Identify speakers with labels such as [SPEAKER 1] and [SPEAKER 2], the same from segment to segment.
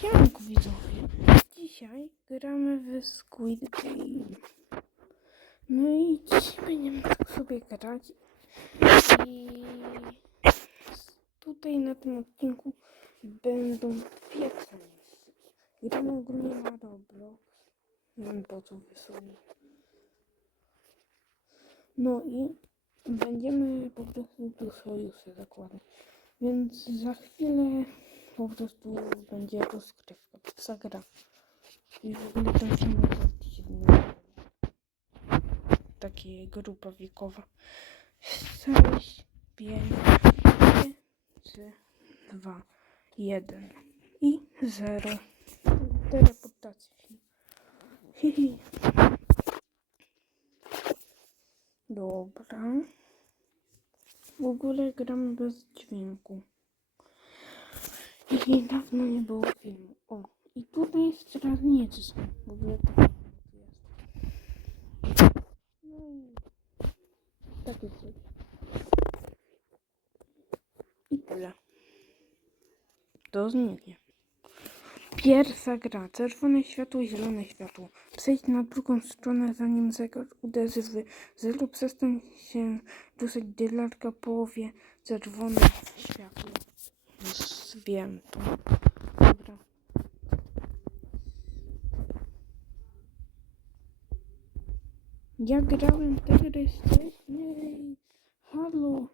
[SPEAKER 1] Siemanko widzowie. Dzisiaj gramy w Squid Game. No i dzisiaj będziemy tak sobie grać. I tutaj na tym odcinku będą miejsce. Gramy ogólnie na Roblox. Wiem po co wysłali. No i będziemy po prostu tu sojusze zakładać. Więc za chwilę po prostu będzie rozgrywka, zagra. I w ogóle ten film jest dziwny. Takie grupa wiekowa. 6, 5, 3, 2, 1 i 0. Teleportacja się. Hihi. Dobra. W ogóle gram bez dźwięku. I nie było filmu. O, i tutaj jest strażnicy są. W ogóle to jest. No i takie coś. I tyle. To zniknie. Pierwsza gra. Czerwone światło, zielone światło. Przejdź na drugą stronę, zanim zegar uderzy w zero. Przestań się ruszać, gdy połowie czerwone wiem to. Dobra. Ja grałem w tę grę wcześniej. Halo.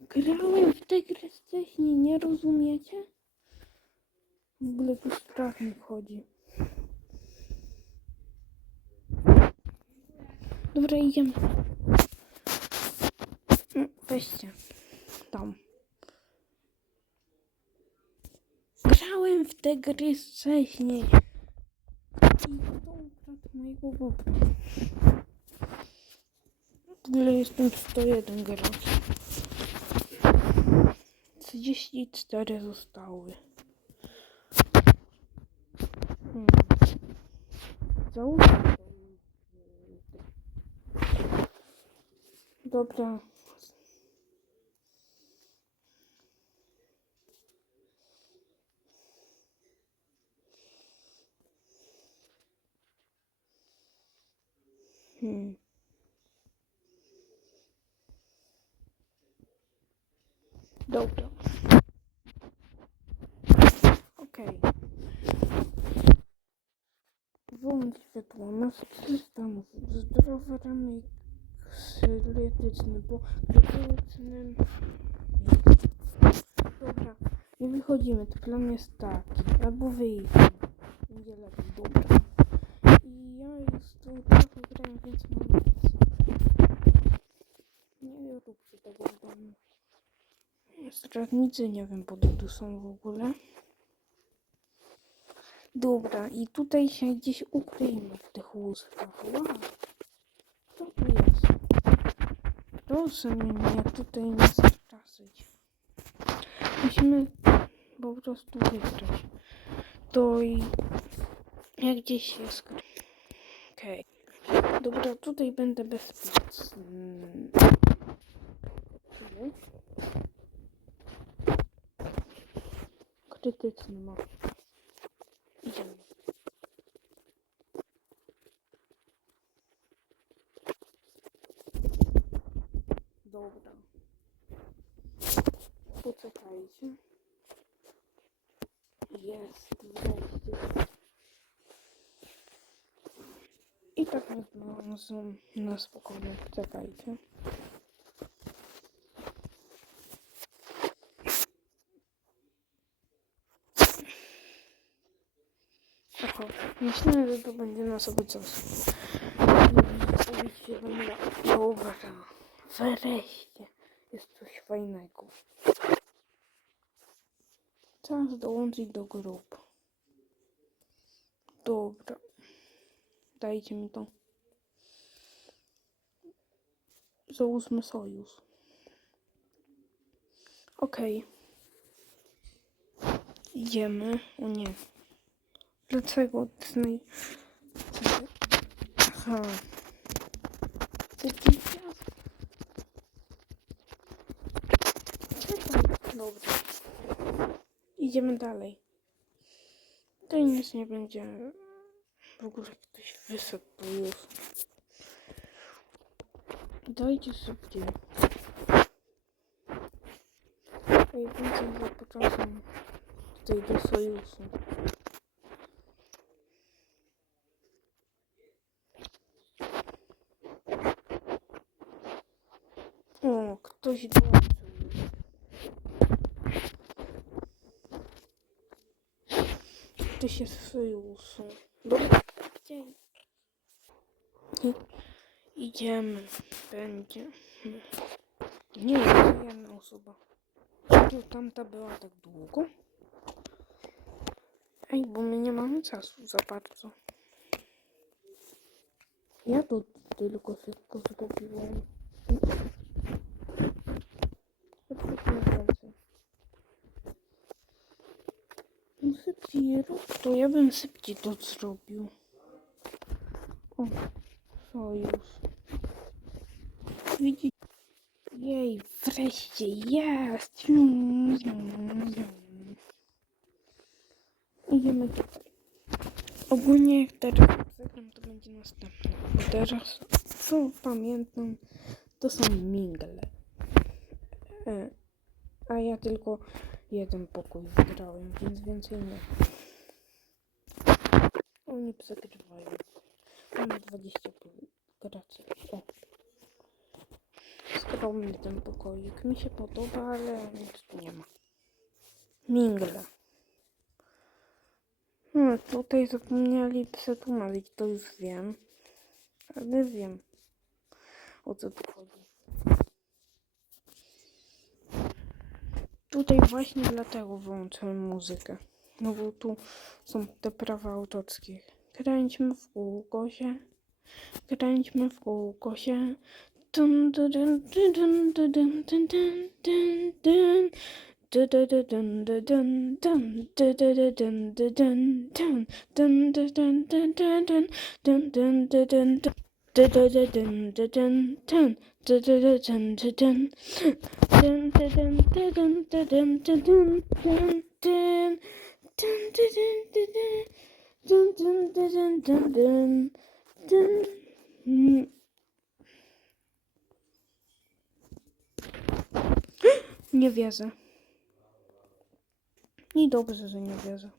[SPEAKER 1] Grałem w tę grę wcześniej, nie rozumiecie? W ogóle tu strach mi wchodzi. Dobra, idziemy. No, weźcie. Tam. Grałem w te gry wcześniej. I to ukradł mojego bobra. W ogóle jestem 101 gracz. 34 zostały. Hmm. Dobra. Okej. Nasz system zdrowy ramek krytyczny, bo krytycznym Dobra. Nie wychodzimy. To plan jest taki. Albo wyjdziemy. Będzie lepiej. Dobra. I ja już tu trochę grałem, więc mam rację. Nie róbcie tego w domu. Strażnicy nie wiem po tu są w ogóle. Dobra, i tutaj się gdzieś ukryjmy w tych łuskach. Wow. Co tu jest? Proszę mnie tutaj nie straszyć. Musimy po prostu wygrać. To i jak gdzieś jest. Okej. Dobra, tutaj będę bezpieczny. Krytyczny ma. Idziemy. Dobra. Poczekajcie. Jest wejście. I tak znalazłem na spokojnie. Czekajcie. Oho, myślałem, że to będzie na sobie coś. Oczywiście będę... Dobra, wreszcie jest coś fajnego. Czas dołączyć do grup. Dobra. Dajcie mi to. Załóżmy sojusz. Okej. Idziemy. O nie. Dlaczego Disney... Aha. Taki. Idziemy dalej. To nic nie będzie. W ogóle ktoś wyszedł tu już. Dajcie szybciej. Ej, więcej za początkiem tutaj do sojuszu. O, ktoś dołączył. Jest w sojuszu. Dobra, idziemy. Będzie. Nie jedna osoba. Czemu tamta była tak długo? Ej, bo my nie mamy czasu za bardzo. Ja to tylko szybko zrobiłem. Szybko nie więcej. Rób to, ja bym szybciej to zrobił. O, sojusz. Widzicie? Jej, wreszcie jest! Idziemy tutaj. Ogólnie jak teraz zagram, to będzie następne. Bo teraz, co pamiętam, to są mingle. E, a ja tylko jeden pokój wygrałem, więc więcej nie. Oni przegrywają. Mamy 20 graczy. O. Skromny ten pokoik. Mi się podoba, ale nic tu nie ma. Mingle. Hmm, tutaj zapomnieli przetłumaczyć, to już wiem. Ale wiem, o co tu chodzi. Tutaj właśnie dlatego wyłączyłem muzykę. No bo tu są te prawa autorskie. Kręćmy w kółko się. Kręćmy w kółko się. Dun, nie wierzę. I dobrze, że nie wierzę.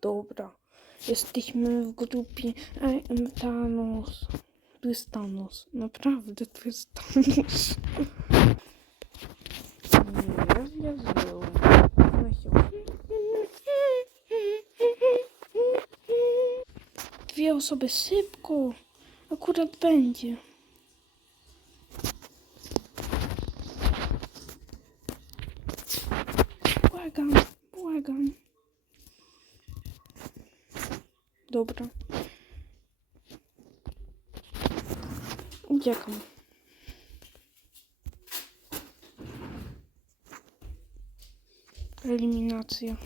[SPEAKER 1] Dobra. Jesteśmy w grupie I'm Thanos. Tu jest Thanos. Naprawdę, tu jest Thanos. Nie. No się- Dwie osoby szybko. Akurat będzie. Błagam, błagam. Dobra. Дякую. Елімінація.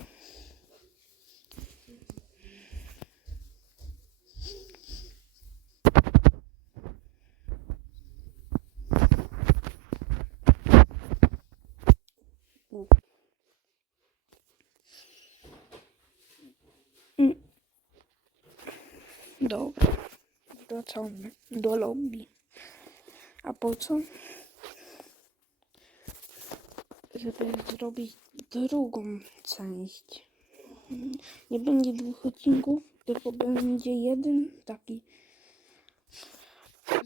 [SPEAKER 1] Добре. До цього до лобі. A po co? Żeby zrobić drugą część. Nie będzie dwóch odcinków, tylko będzie jeden taki,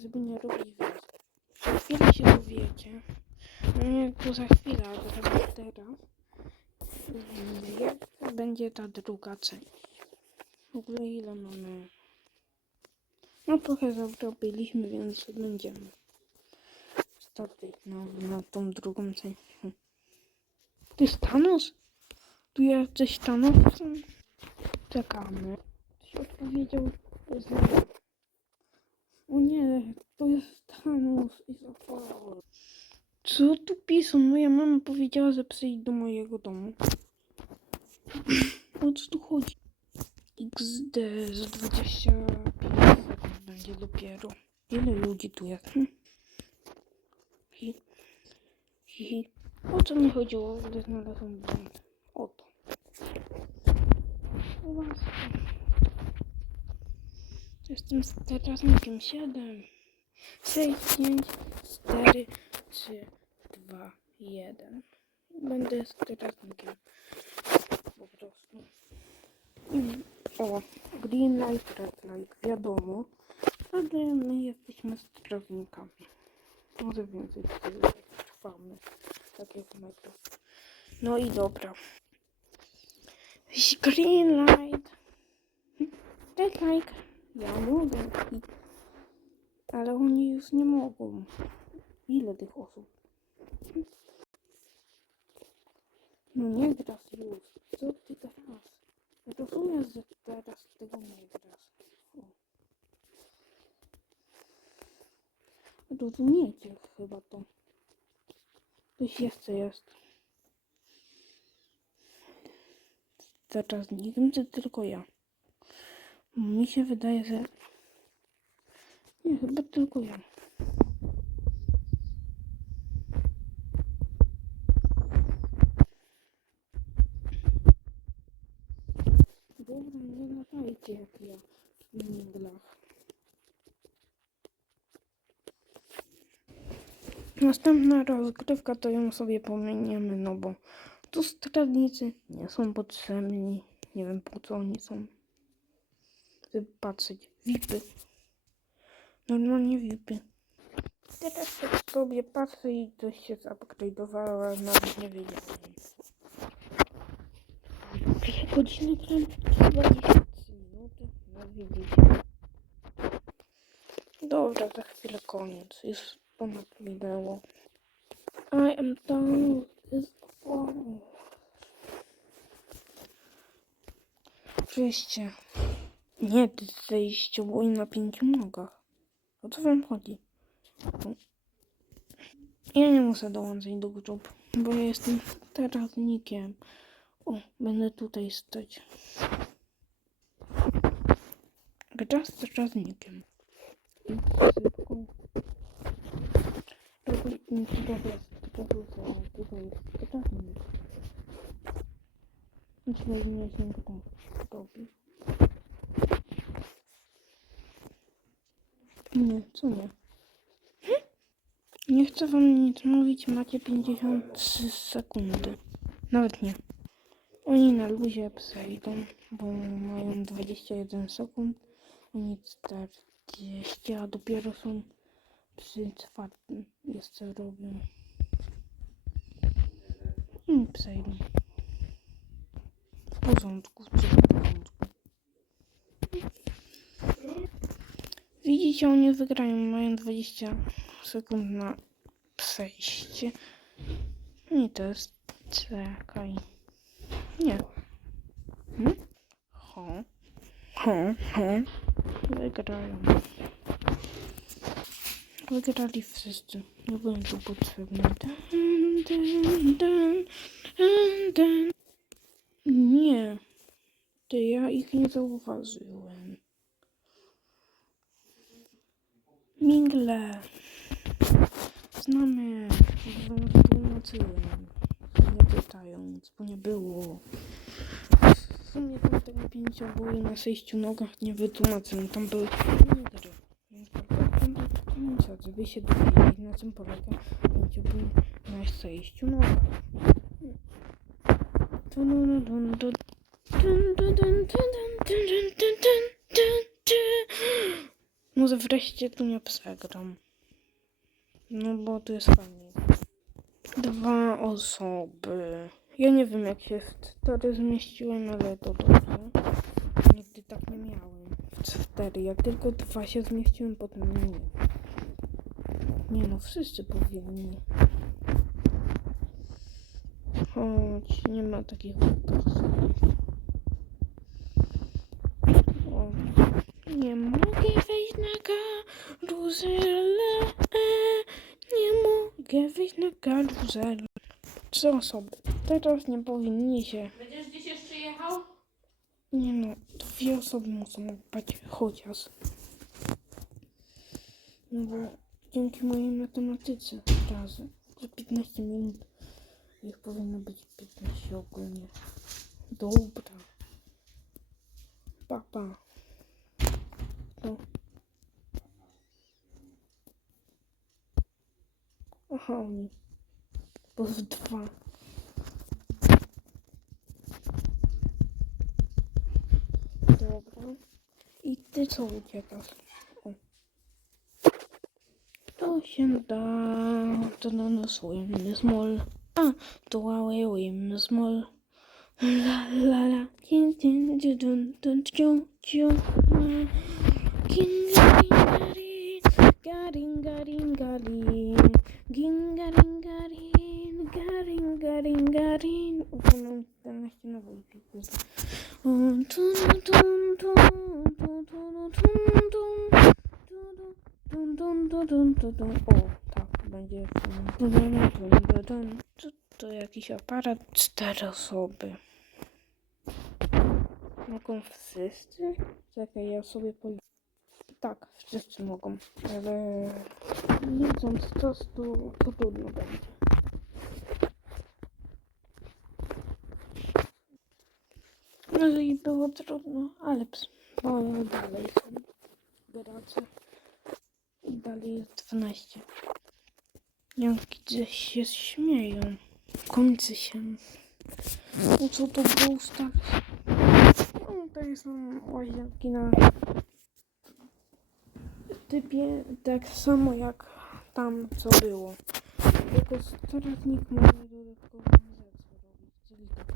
[SPEAKER 1] żeby nie robić więcej. Za chwilę się dowiecie. No nie tu za chwilę, ale teraz teraz. Jak będzie ta druga część? W ogóle ile mamy? No trochę zrobiliśmy, więc będziemy starczyć na, na tą drugą część. Hm. To jest Thanos? Tu jesteś Thanosem? Czekamy. Ktoś odpowiedział że... O nie, to jest Thanos i zapał. Co tu piszą? Moja mama powiedziała, że przyjdź do mojego domu. O co tu chodzi? XD za 25 sekund będzie dopiero. Ile ludzi tu jest? Hihi. Hihi. O co mi chodziło, gdy znalazłem błąd? O to. Jestem strażnikiem 7. 6, 5, 4, 3, 2, 1. Będę strażnikiem. Po prostu. O, green light, red light, wiadomo. Ale my jesteśmy strażnikami. Może więcej trwamy. Tak jak Minecraft. No i dobra. Green light. Red light. Ja mogę. Ale oni już nie mogą. Ile tych osób? No nie grasz już. Co ty teraz? Rozumiesz, że teraz tego nie grasz. O. Rozumiecie chyba to. Ktoś jeszcze jest. Teraz nikim czy tylko ja? Mi się wydaje, że... Nie, chyba tylko ja. Dobra, nie latajcie jak ja w minglach. Następna rozgrywka to ją sobie pominiemy, no bo tu strażnicy nie są potrzebni. Nie wiem po co oni są. Żeby patrzeć. Vipy. Normalnie Vipy. Teraz tak sobie patrzę i coś się zupgrade'owało, ale nawet nie wiedziałem. Godziny gram 23 minuty. No widzicie. Dobra, za chwilę koniec. Już ponad minęło. I am done with this one. Oczywiście. Nie, ty zejście było na pięciu nogach. O co wam chodzi? Ja nie muszę dołączyć do grup, bo ja jestem strażnikiem. O, będę tutaj stać. Gra z strażnikiem. I taką robi. Nie, co nie? Nie chcę wam nic mówić, macie 53 sekundy. Nawet nie. Oni na luzie przejdą, bo mają 21 sekund. Oni 40, a dopiero są przy czwartym. Jeszcze robią. I przejdą. W porządku, w porządku. Widzicie, oni wygrają, mają 20 sekund na przejście. I to jest... Czekaj. Nie. Hmm? Ho. Ho, ho. Wygrają. Wygrali wszyscy. Nie byłem tu potrzebny. Nie. Ty, ja ich nie zauważyłem. Mingle. Znamy. Wam tłumaczyłem. Nie pytając, bo nie było. W sumie tam tego pięciobój na sześciu nogach nie wytłumaczyłem. Tam były gry co, żeby się dowiedzieć na czym polega YouTube na szczęściu nowa. Może wreszcie tu nie przegram. No bo tu jest fajnie. Dwa osoby. Ja nie wiem jak się wtedy zmieściłem, ale to dobrze. Nigdy tak nie miałem. W cztery. Jak tylko dwa się zmieściłem, potem nie. Nie no, wszyscy powinni. Chodź, nie ma takich okazji. Nie mogę wejść na karuzelę. Nie mogę wejść na karuzelę. Trzy osoby. Teraz nie powinni się.
[SPEAKER 2] Będziesz gdzieś jeszcze jechał?
[SPEAKER 1] Nie no, dwie osoby muszą być chociaż. No bo dzięki mojej matematyce razy. Że 15 minut. Ich powinno być 15 ogólnie. Dobra. Papa. Pa. No. Aha, oni. Bo w dwa. Dobra. I ty co Motion down, down the swim small. Ah, to away swim the small. La la la, chin chin, do dun dun chun chun. Gingarin, garin, garin, garin, gingarin, garin, garin, garin, garin. Ufanın international baby. Tun tun tun tun tun tun tun tun. Dun, dun, dun, dun, dun. O, tak, będzie. Dun, dun, dun, dun, dun. To, to jakiś aparat cztery osoby. Mogą wszyscy? Czekaj, ja sobie poli... Tak, wszyscy mogą, ale licząc czas, to, to trudno będzie. No i było trudno, ale ps, bo dalej są gracze. Dalej jest 12. Janki gdzieś się śmieją. Kończy się. No co to było tak? No to są łazienki na typie tak samo jak tam co było. Tylko strażnik może dodatkową rzecz robić, czyli tak.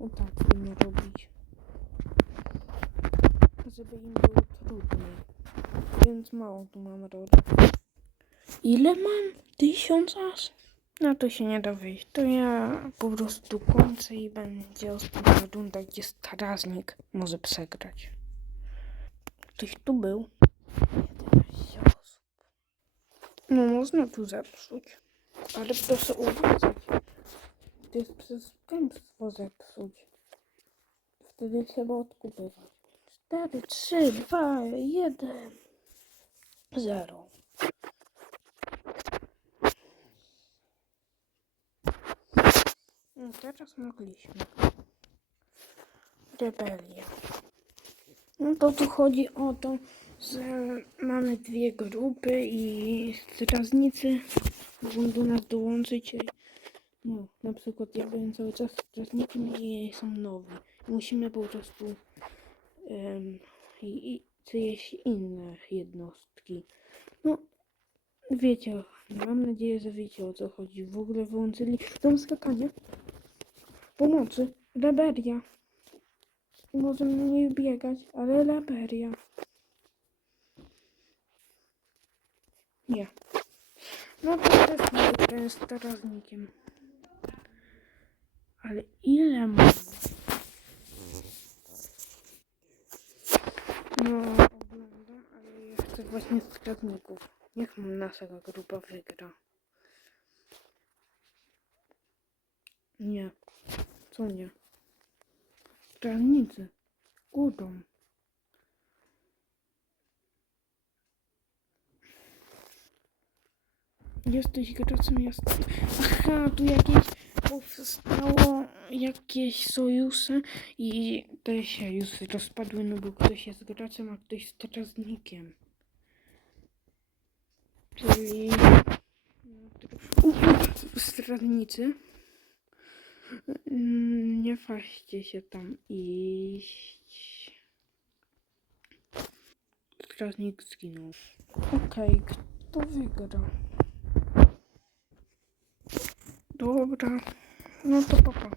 [SPEAKER 1] O tak powinno robić. Żeby im było trudniej. Więc mało tu mam rodę. Ile mam? Tysiąc aż? No to się nie da wyjść. To ja po prostu kończę i będzie ostatnia runda, gdzie strażnik może przegrać. Ktoś tu był? 11 osób. No można tu zepsuć. Ale proszę uważać. To jest przestępstwo zepsuć. Wtedy trzeba odkupywać. 4, 3, 2, 1, 0. No teraz mogliśmy. Rebelia. No to tu chodzi o to, że mamy dwie grupy i strażnicy mogą do nas dołączyć. No, na przykład ja byłem cały czas strażnikiem i są nowi. Musimy po prostu i, i czyjeś inne jednostki. No, wiecie, mam nadzieję, że wiecie o co chodzi. W ogóle wyłączyli dom skakania. Pomocy. Rebelia. Może mniej biegać, ale Liberia. Nie. No to też nie jestem strażnikiem. Ale ile mam? No, oglądam, ale ja chcę właśnie strażników. Niech nasza grupa wygra. Nie. Co nie? Strażnicy. Górą. Jesteś graczem, jest. Aha, tu jakieś powstało jakieś sojusze i te już rozpadły, no bo ktoś jest graczem, a ktoś strażnikiem. Czyli... U, u, strażnicy. Mm, Nie faście się tam iść. Strażnik zginął. Okej, kto wygra? Dobra. No to papa.